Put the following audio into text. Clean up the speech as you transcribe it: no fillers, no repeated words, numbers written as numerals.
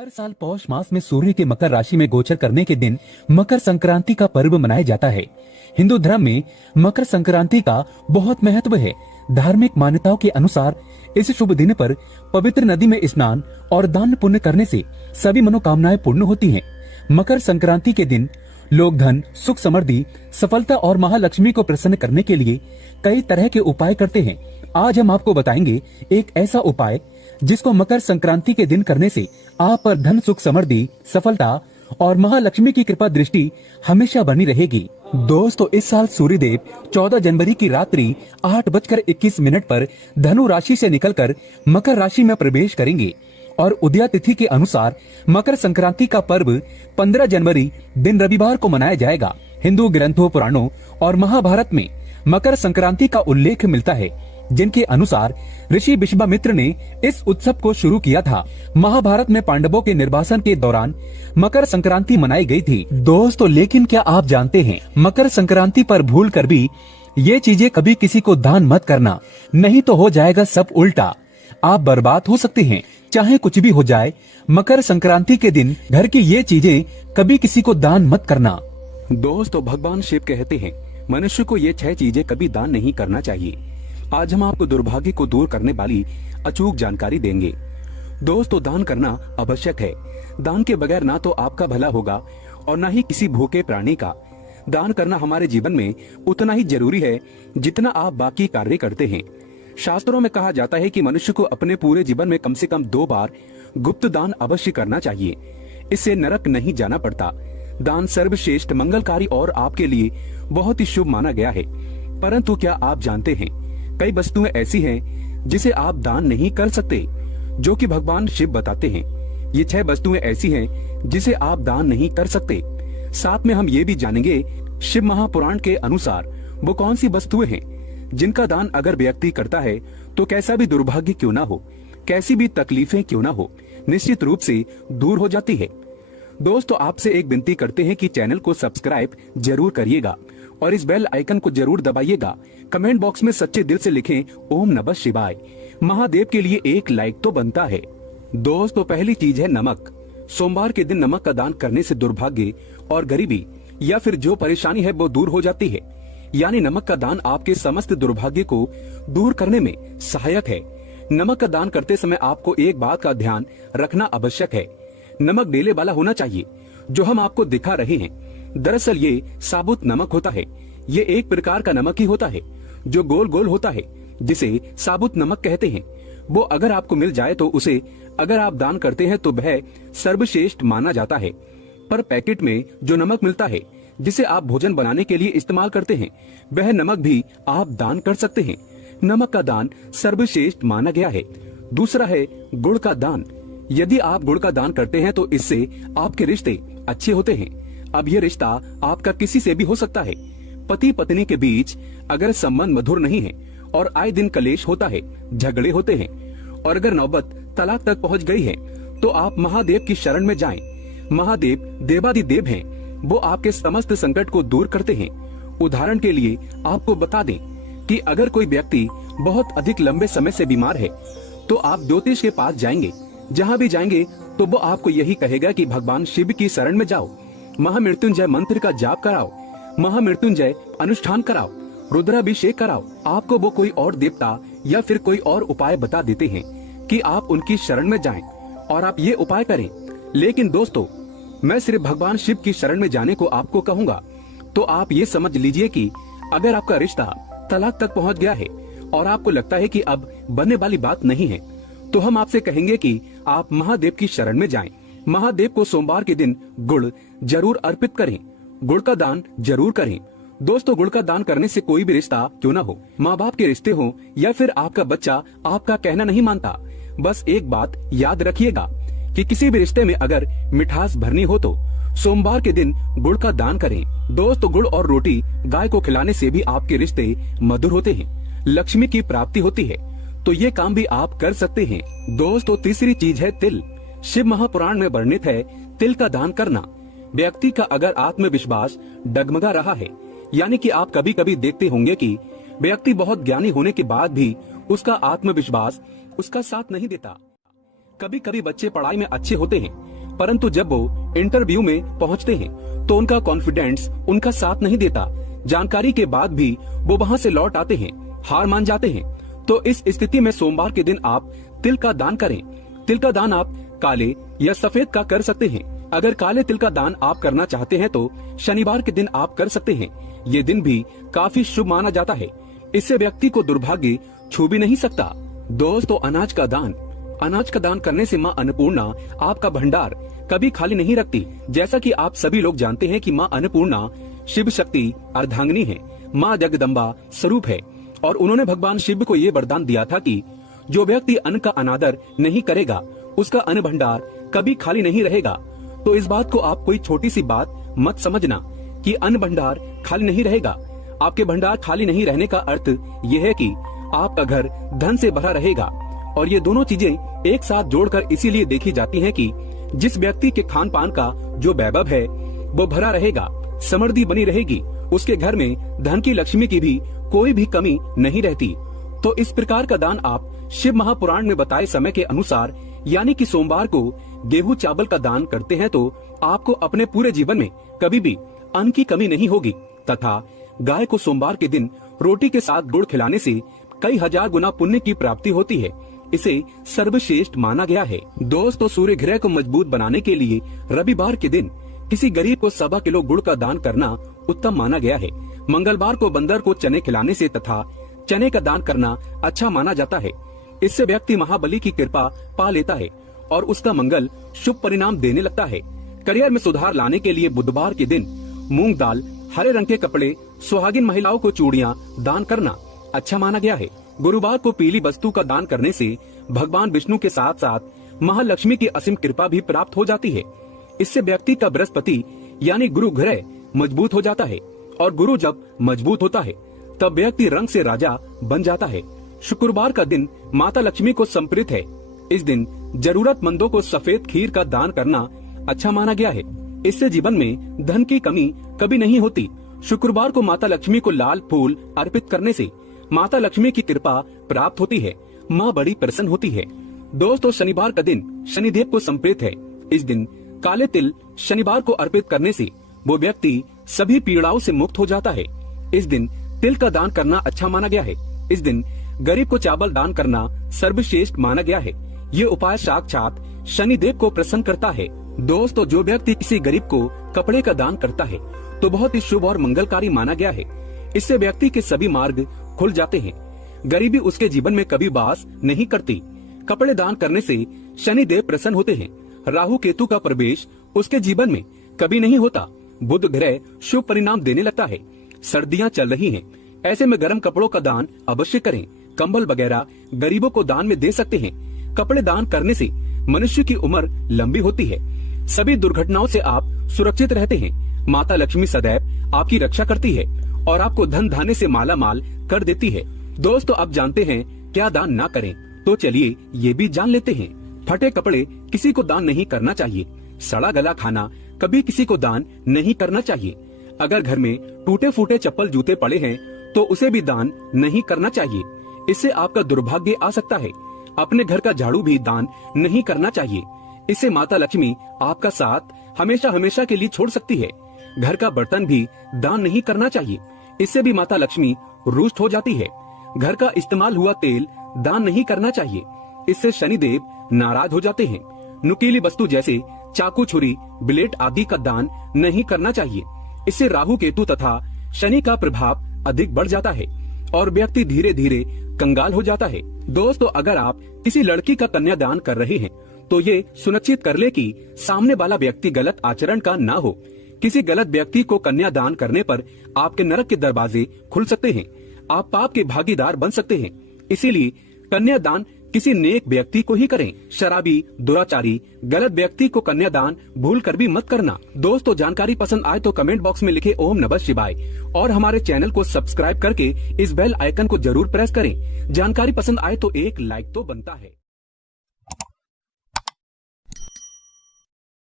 हर साल पौष मास में सूर्य के मकर राशि में गोचर करने के दिन मकर संक्रांति का पर्व मनाया जाता है। हिंदू धर्म में मकर संक्रांति का बहुत महत्व है। धार्मिक मान्यताओं के अनुसार इस शुभ दिन पर पवित्र नदी में स्नान और दान पुण्य करने से सभी मनोकामनाएं पूर्ण होती हैं। मकर संक्रांति के दिन लोग धन, सुख, समृद्धि, सफलता और महालक्ष्मी को प्रसन्न करने के लिए कई तरह के उपाय करते हैं। आज हम आपको बताएंगे एक ऐसा उपाय जिसको मकर संक्रांति के दिन करने से आप पर धन, सुख, समृद्धि, सफलता और महालक्ष्मी की कृपा दृष्टि हमेशा बनी रहेगी। दोस्तों, इस साल सूर्यदेव 14 जनवरी की रात्रि 8:21 पर धनु राशि से निकलकर मकर राशि में प्रवेश करेंगे और उदया तिथि के अनुसार मकर संक्रांति का पर्व 15 जनवरी दिन रविवार को मनाया जाएगा। हिंदू ग्रंथों, पुराणों और महाभारत में मकर संक्रांति का उल्लेख मिलता है, जिनके अनुसार ऋषि विश्वामित्र ने इस उत्सव को शुरू किया था। महाभारत में पांडवों के निर्वासन के दौरान मकर संक्रांति मनाई गई थी। दोस्तों, लेकिन क्या आप जानते हैं मकर संक्रांति पर भूल कर भी ये चीजें कभी किसी को दान मत करना, नहीं तो हो जाएगा सब उल्टा। आप बर्बाद हो सकते हैं, चाहे कुछ भी हो जाए। मकर संक्रांति के दिन घर की ये चीजें कभी किसी को दान मत करना। दोस्तों, भगवान शिव कहते हैं मनुष्य को ये 6 चीजें कभी दान नहीं करना चाहिए। आज हम आपको दुर्भाग्य को दूर करने वाली अचूक जानकारी देंगे। दोस्तों, दान करना आवश्यक है। दान के बगैर ना तो आपका भला होगा और ना ही किसी भूखे प्राणी का। दान करना हमारे जीवन में उतना ही जरूरी है जितना आप बाकी कार्य करते हैं। शास्त्रों में कहा जाता है कि मनुष्य को अपने पूरे जीवन में कम से कम 2 बार गुप्त दान अवश्य करना चाहिए। इससे नरक नहीं जाना पड़ता। दान सर्वश्रेष्ठ, मंगलकारी और आपके लिए बहुत ही शुभ माना गया है। परंतु क्या आप जानते हैं कई वस्तुएं ऐसी हैं जिसे आप दान नहीं कर सकते, जो कि भगवान शिव बताते हैं। ये 6 वस्तुएं ऐसी हैं जिसे आप दान नहीं कर सकते। साथ में हम ये भी जानेंगे शिव महापुराण के अनुसार वो कौन सी वस्तुएं हैं जिनका दान अगर व्यक्ति करता है तो कैसा भी दुर्भाग्य क्यों ना हो, कैसी भी तकलीफें क्यों ना हो, निश्चित रूप से दूर हो जाती है। दोस्तों, आपसे एक विनती करते हैं कि चैनल को सब्सक्राइब जरूर करिएगा और इस बेल आइकन को जरूर दबाइएगा। कमेंट बॉक्स में सच्चे दिल से लिखें ओम नमः शिवाय। महादेव के लिए एक लाइक तो बनता है। दोस्तों, पहली चीज है नमक। सोमवार के दिन नमक का दान करने से दुर्भाग्य और गरीबी या फिर जो परेशानी है वो दूर हो जाती है। यानी नमक का दान आपके समस्त दुर्भाग्य को दूर करने में सहायक है। नमक का दान करते समय आपको एक बात का ध्यान रखना आवश्यक है। नमक डेले वाला होना चाहिए। जो हम आपको दिखा रहे हैं दरअसल ये साबुत नमक होता है। ये एक प्रकार का नमक ही होता है जो गोल गोल होता है, जिसे साबुत नमक कहते हैं। वो अगर आपको मिल जाए तो उसे अगर आप दान करते हैं तो वह सर्वश्रेष्ठ माना जाता है। पर पैकेट में जो नमक मिलता है जिसे आप भोजन बनाने के लिए इस्तेमाल करते हैं, वह नमक भी आप दान कर सकते हैं। नमक का दान सर्वश्रेष्ठ माना गया है। दूसरा है गुड़ का दान। यदि आप गुड़ का दान करते हैं तो इससे आपके रिश्ते अच्छे होते हैं। अब ये रिश्ता आपका किसी से भी हो सकता है। पति पत्नी के बीच अगर संबंध मधुर नहीं है और आए दिन कलेश होता है, झगड़े होते हैं और अगर नौबत तलाक तक पहुंच गई है तो आप महादेव की शरण में जाएं। महादेव देवादिदेव हैं। वो आपके समस्त संकट को दूर करते हैं। उदाहरण के लिए आपको बता दें कि अगर कोई व्यक्ति बहुत अधिक लंबे समय से बीमार है तो आप ज्योतिष के पास जाएंगे। जहाँ भी जाएंगे तो वो आपको यही कहेगा कि भगवान शिव की शरण में जाओ, महामृत्युंजय मंत्र का जाप कराओ, महामृत्युंजय अनुष्ठान कराओ, रुद्राभिषेक कराओ। आपको वो कोई और देवता या फिर कोई और उपाय बता देते हैं कि आप उनकी शरण में जाएं और आप ये उपाय करें। लेकिन दोस्तों, मैं सिर्फ भगवान शिव की शरण में जाने को आपको कहूँगा। तो आप ये समझ लीजिए कि अगर आपका रिश्ता तलाक तक पहुँच गया है और आपको लगता है कि अब बनने वाली बात नहीं है, तो हम आपसे कहेंगे कि आप महादेव की शरण में जाएं। महादेव को सोमवार के दिन गुड़ जरूर अर्पित करें। गुड़ का दान जरूर करें। दोस्तों, गुड़ का दान करने से कोई भी रिश्ता क्यों ना हो, माँ बाप के रिश्ते हो या फिर आपका बच्चा आपका कहना नहीं मानता, बस एक बात याद रखिएगा कि किसी भी रिश्ते में अगर मिठास भरनी हो तो सोमवार के दिन गुड़ का दान करें। दोस्तों, गुड़ और रोटी गाय को खिलाने से भी आपके रिश्ते मधुर होते हैं, लक्ष्मी की प्राप्ति होती है। तो ये काम भी आप कर सकते हैं। दोस्तों, तीसरी चीज है तिल। शिव महापुराण में वर्णित है तिल का दान करना। व्यक्ति का अगर आत्मविश्वास डगमगा रहा है, यानी कि आप कभी कभी देखते होंगे कि व्यक्ति बहुत ज्ञानी होने के बाद भी उसका आत्मविश्वास उसका साथ नहीं देता। कभी कभी बच्चे पढ़ाई में अच्छे होते हैं परंतु जब वो इंटरव्यू में पहुंचते हैं तो उनका कॉन्फिडेंस उनका साथ नहीं देता। जानकारी के बाद भी वो वहां से लौट आते हैं, हार मान जाते हैं। तो इस स्थिति में सोमवार के दिन आप तिल का दान करें। तिल का दान आप काले या सफेद का कर सकते हैं। अगर काले तिल का दान आप करना चाहते हैं तो शनिवार के दिन आप कर सकते हैं। ये दिन भी काफी शुभ माना जाता है। इससे व्यक्ति को दुर्भाग्य छू भी नहीं सकता। दोस्तों, अनाज का दान करने से माँ अन्नपूर्णा आपका भंडार कभी खाली नहीं रखती। जैसा कि आप सभी लोग जानते हैं कि माँ अन्नपूर्णा शिव शक्ति अर्धांगिनी है, माँ जगदम्बा स्वरूप है और उन्होंने भगवान शिव को ये वरदान दिया था कि जो व्यक्ति अन्न का अनादर नहीं करेगा उसका अन्न भंडार कभी खाली नहीं रहेगा। तो इस बात को आप कोई छोटी सी बात मत समझना कि अन्न भंडार खाली नहीं रहेगा। आपके भंडार खाली नहीं रहने का अर्थ यह है कि आपका घर धन से भरा रहेगा। और ये दोनों चीजें एक साथ जोड़कर इसीलिए देखी जाती हैं कि जिस व्यक्ति के खान पान का जो वैभव है वो भरा रहेगा, समृद्धि बनी रहेगी, उसके घर में धन की लक्ष्मी की भी कोई भी कमी नहीं रहती। तो इस प्रकार का दान आप शिव महापुराण में बताए समय के अनुसार यानी कि सोमवार को गेहूं चावल का दान करते हैं तो आपको अपने पूरे जीवन में कभी भी अन्न की कमी नहीं होगी। तथा गाय को सोमवार के दिन रोटी के साथ गुड़ खिलाने से कई हजार गुना पुण्य की प्राप्ति होती है। इसे सर्वश्रेष्ठ माना गया है। दोस्तों, सूर्य ग्रह को मजबूत बनाने के लिए रविवार के दिन किसी गरीब को 1.25 किलो गुड़ का दान करना उत्तम माना गया है। मंगलवार को बंदर को चने खिलाने से तथा चने का दान करना अच्छा माना जाता है। इससे व्यक्ति महाबली की कृपा पा लेता है और उसका मंगल शुभ परिणाम देने लगता है। करियर में सुधार लाने के लिए बुधवार के दिन मूंग दाल, हरे रंग के कपड़े, सुहागिन महिलाओं को चूड़ियां दान करना अच्छा माना गया है। गुरुवार को पीली वस्तु का दान करने से भगवान विष्णु के साथ साथ महालक्ष्मी की असीम कृपा भी प्राप्त हो जाती है। इससे व्यक्ति का बृहस्पति यानी गुरु ग्रह मजबूत हो जाता है और गुरु जब मजबूत होता है तब व्यक्ति रंग से राजा बन जाता है। शुक्रवार का दिन माता लक्ष्मी को समर्पित है। इस दिन जरूरतमंदों को सफेद खीर का दान करना अच्छा माना गया है। इससे जीवन में धन की कमी कभी नहीं होती। शुक्रवार को माता लक्ष्मी को लाल फूल अर्पित करने से माता लक्ष्मी की कृपा प्राप्त होती है, माँ बड़ी प्रसन्न होती है। दोस्तों, शनिवार का दिन शनिदेव को समर्पित है। इस दिन काले तिल शनिवार को अर्पित करने से वो व्यक्ति सभी पीड़ाओं से मुक्त हो जाता है। इस दिन तिल का दान करना अच्छा माना गया है। इस दिन गरीब को चावल दान करना सर्वश्रेष्ठ माना गया है। ये उपाय साक्षात शनिदेव को प्रसन्न करता है। दोस्तों, जो व्यक्ति किसी गरीब को कपड़े का दान करता है तो बहुत ही शुभ और मंगलकारी माना गया है। इससे व्यक्ति के सभी मार्ग खुल जाते हैं। गरीबी उसके जीवन में कभी वास नहीं करती। कपड़े दान करने से शनिदेव प्रसन्न होते हैं। राहु केतु का प्रवेश उसके जीवन में कभी नहीं होता। बुध ग्रह शुभ परिणाम देने लगता है। सर्दियां चल रही हैं, ऐसे में गर्म कपड़ों का दान अवश्य करें। कंबल वगैरह गरीबों को दान में दे सकते हैं। कपड़े दान करने से मनुष्य की उम्र लंबी होती है। सभी दुर्घटनाओं से आप सुरक्षित रहते हैं। माता लक्ष्मी सदैव आपकी रक्षा करती है और आपको धन धान्य से माला माल कर देती है। दोस्तों, अब जानते हैं क्या दान ना करें, तो चलिए ये भी जान लेते हैं। फटे कपड़े किसी को दान नहीं करना चाहिए। सड़ा गला खाना कभी किसी को दान नहीं करना चाहिए। अगर घर में टूटे फूटे चप्पल जूते पड़े हैं तो उसे भी दान नहीं करना चाहिए। इससे आपका दुर्भाग्य आ सकता है। अपने घर का झाड़ू भी दान नहीं करना चाहिए। इससे माता लक्ष्मी आपका साथ हमेशा हमेशा के लिए छोड़ सकती है। घर का बर्तन भी दान नहीं करना चाहिए। इससे भी माता लक्ष्मी रुष्ट हो जाती है। घर का इस्तेमाल हुआ तेल दान नहीं करना चाहिए। इससे शनिदेव नाराज हो जाते हैं। नुकीली वस्तु जैसे चाकू, छुरी, ब्लेड आदि का दान नहीं करना चाहिए। इससे राहु केतु तथा शनि का प्रभाव अधिक बढ़ जाता है और व्यक्ति धीरे धीरे कंगाल हो जाता है। दोस्तों, अगर आप किसी लड़की का कन्यादान कर रहे हैं तो ये सुनिश्चित कर ले कि सामने वाला व्यक्ति गलत आचरण का ना हो। किसी गलत व्यक्ति को कन्यादान करने पर आपके नरक के दरवाजे खुल सकते हैं। आप पाप के भागीदार बन सकते हैं। इसीलिए कन्यादान किसी नेक व्यक्ति को ही करें। शराबी, दुराचारी, गलत व्यक्ति को कन्यादान भूल कर भी मत करना। दोस्तों, जानकारी पसंद आए तो कमेंट बॉक्स में लिखे ओम नमः शिवाय और हमारे चैनल को सब्सक्राइब करके इस बेल आइकन को जरूर प्रेस करें। जानकारी पसंद आए तो एक लाइक तो बनता है।